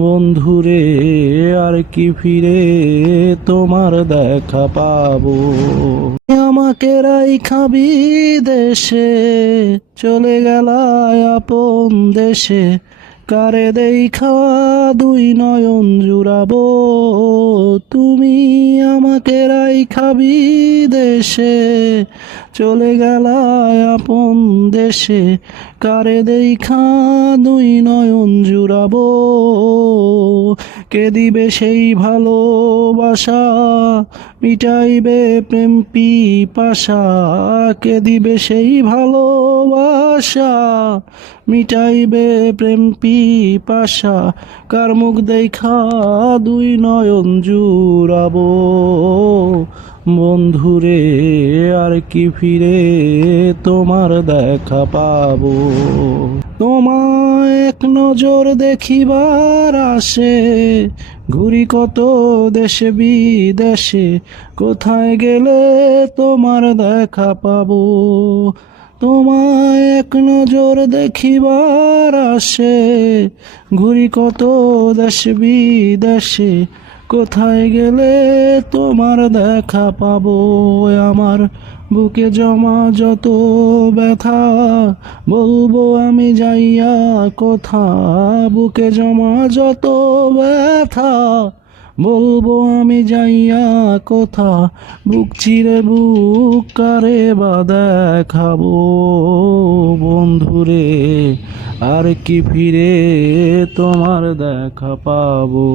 বন্ধুরে আর কি ফিরে তোমার দেখা পাবো। আমাকে রাইখা বিদেশে চলে গেলায় আপন দেশে, কারে দেখা দুই নয়ন জুড়াবো। তুমি আমাকে রাইখা বিদেশে চলে গেলায় আপন দেশে, কারে দেখা দুই নয়ন জুড়াবো। কে দিবে সেই ভালোবাসা, মিটাইবে প্রেম পিপাসা। কে দিবে সেই ভালোবাসা, মিটাইবে প্রেম পিপাসা। কার মুখ দেখা দুই নয়ন জুড়াবো। বন্ধুরে আর কি ফিরে তোমার দেখা পাবো। তোমায় এক নজর দেখিবার আসে, ঘুরি কত দেশে বিদেশে, কোথায় গেলে তোমার দেখা পাবো। তোমায় এক নজর দেখিবার আসে, ঘুরি কত দেশ বিদেশে, কোথায় গেলে তোমার দেখা পাবো। আমার বুকে জমা যত ব্যথা, বলবো আমি যাইয়া কোথা। বুকে জমা যত ব্যথা, বলবো আমি যাইয়া কোথা। বুক চিরে বুক কারে বা দেখাবো। বন্ধুরে আর কি ফিরে তোমার দেখা পাবো।